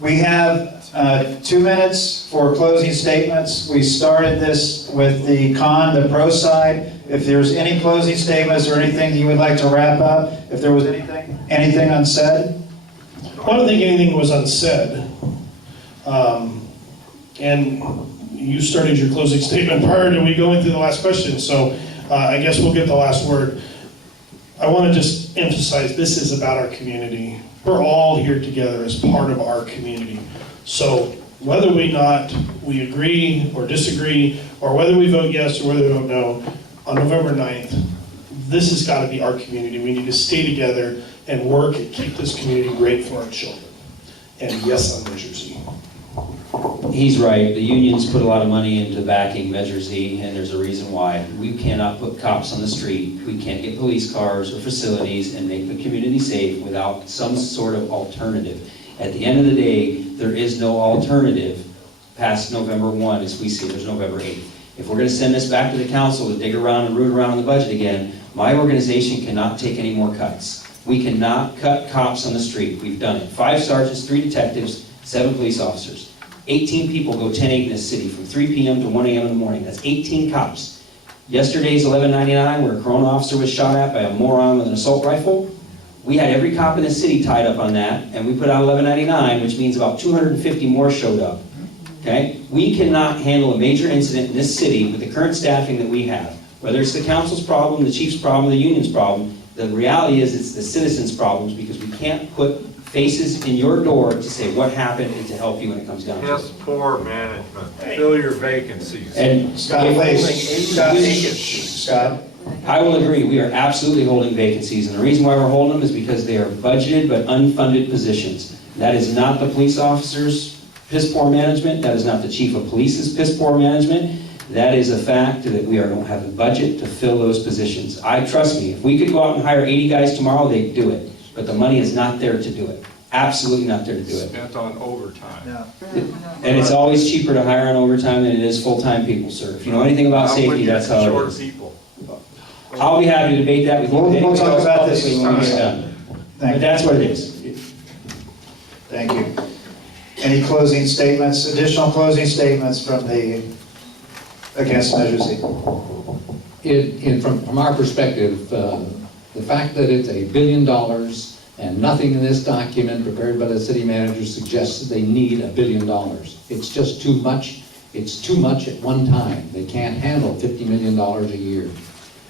We have 2 minutes for closing statements. We started this with the pro side. If there's any closing statements or anything that you would like to wrap up, if there was anything unsaid? I don't think anything was unsaid. And you started your closing statement prior to me going through the last question, so I guess we'll get the last word. I want to just emphasize this is about our community. We're all here together as part of our community. So whether we agree or disagree, or whether we vote yes or whether we vote no, on November 9th, this has got to be our community. We need to stay together and work and keep this community great for our children. And yes, on Measure Z. He's right. The unions put a lot of money into backing Measure Z, and there's a reason why. We cannot put cops on the street. We can't get police cars or facilities and make the community safe without some sort of alternative. At the end of the day, there is no alternative past November 1, as we see it. There's November 8th. If we're going to send this back to the council to dig around and root around in the budget again, my organization cannot take any more cuts. We cannot cut cops on the street. We've done it. 5 sergeants, 3 detectives, 7 police officers. 18 people go 10-8 in this city from 3 p.m. to 1 a.m. in the morning. That's 18 cops. Yesterday's 1199, where a Corona officer was shot at by a moron with an assault rifle. We had every cop in the city tied up on that, and we put out 1199, which means about 250 more showed up. Okay? We cannot handle a major incident in this city with the current staffing that we have. Whether it's the council's problem, the chief's problem, the union's problem, the reality is it's the citizens' problems, because we can't put faces in your door to say what happened and to help you when it comes down to it. Yes, poor management. Fill your vacancies. And Scott, please. Scott. I will agree, we are absolutely holding vacancies, and the reason why we're holding them is because they are budgeted but unfunded positions. That is not the police officer's piss poor management, that is not the chief of police's piss poor management. That is a fact that we don't have the budget to fill those positions. Trust me, if we could go out and hire 80 guys tomorrow, they'd do it. But the money is not there to do it. Absolutely not there to do it. Spent on overtime. Yeah. And it's always cheaper to hire on overtime than it is full-time people, sir. If you know anything about safety, that's how it is. People. I'll be happy to debate that with you. We'll talk about this when we're done. But that's what it is. Thank you. Any closing statements, additional closing statements from the against Measure Z? From our perspective, the fact that it's $1 billion and nothing in this document prepared by the city manager suggests that they need $1 billion. It's just too much. It's too much at one time. They can't handle $50 million a year.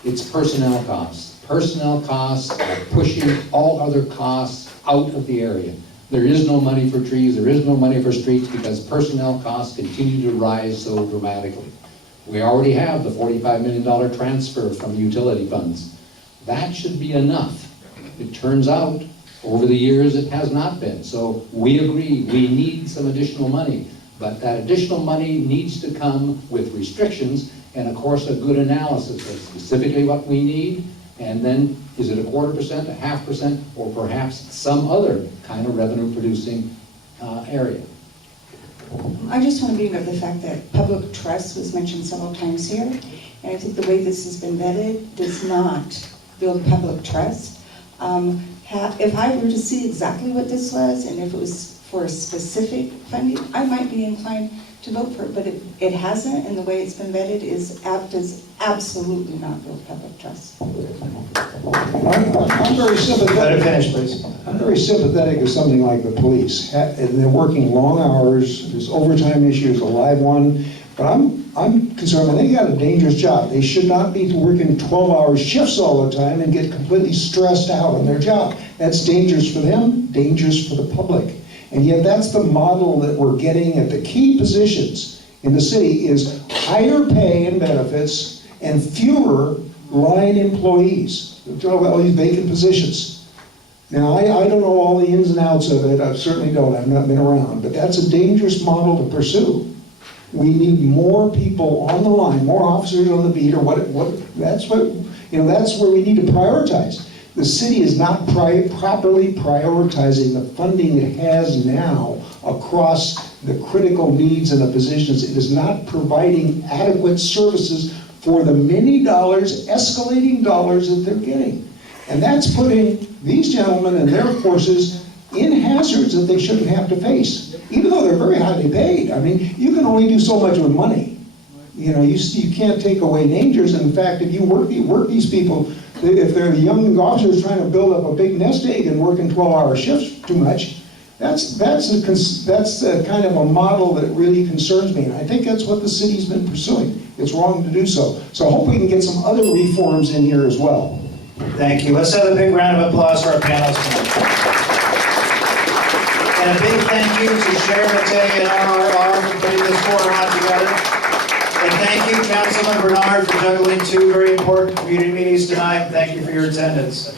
It's personnel costs. Personnel costs are pushing all other costs out of the area. There is no money for trees, there is no money for streets, because personnel costs continue to rise so dramatically. We already have the $45 million transfer from utility funds. That should be enough. It turns out, over the years, it has not been. So we agree, we need some additional money. But that additional money needs to come with restrictions and, of course, a good analysis of specifically what we need. And then, is it 1/4%, 1/2%, or perhaps some other kind of revenue-producing area? I just want to bring up the fact that public trust was mentioned several times here. And I think the way this has been vetted does not build public trust. If I were to see exactly what this was, and if it was for a specific funding, I might be inclined to vote for it, but it hasn't, and the way it's been vetted does absolutely not build public trust. I'm very sympathetic. Let it finish, please. I'm very sympathetic to something like the police. And they're working long hours. This overtime issue is a live one. But I'm concerned when they got a dangerous job. They should not be working 12-hour shifts all the time and get completely stressed out on their job. That's dangerous for them, dangerous for the public. And yet that's the model that we're getting at the key positions in the city is higher pay and benefits and fewer line employees. All these vacant positions. Now, I don't know all the ins and outs of it. I certainly don't. I've not been around. But that's a dangerous model to pursue. We need more people on the line, more officers on the beat, or that's where we need to prioritize. The city is not properly prioritizing the funding it has now across the critical needs and the positions. It is not providing adequate services for the many dollars, escalating dollars that they're getting. And that's putting these gentlemen and their forces in hazards that they shouldn't have to face, even though they're very highly paid. I mean, you can only do so much with money. You know, you can't take away dangers. In fact, if you work these people, if they're young officers trying to build up a big nest egg and working 12-hour shifts too much, that's a kind of a model that really concerns me, and I think that's what the city's been pursuing. It's wrong to do so. So I hope we can get some other reforms in here as well. Thank you. Let's have a big round of applause for our panelists tonight. And a big thank you to Sheriff Matei and RRR for putting this forum on together. And thank you, Councilman Bernard, for juggling two very important community meetings tonight. Thank you for your attendance.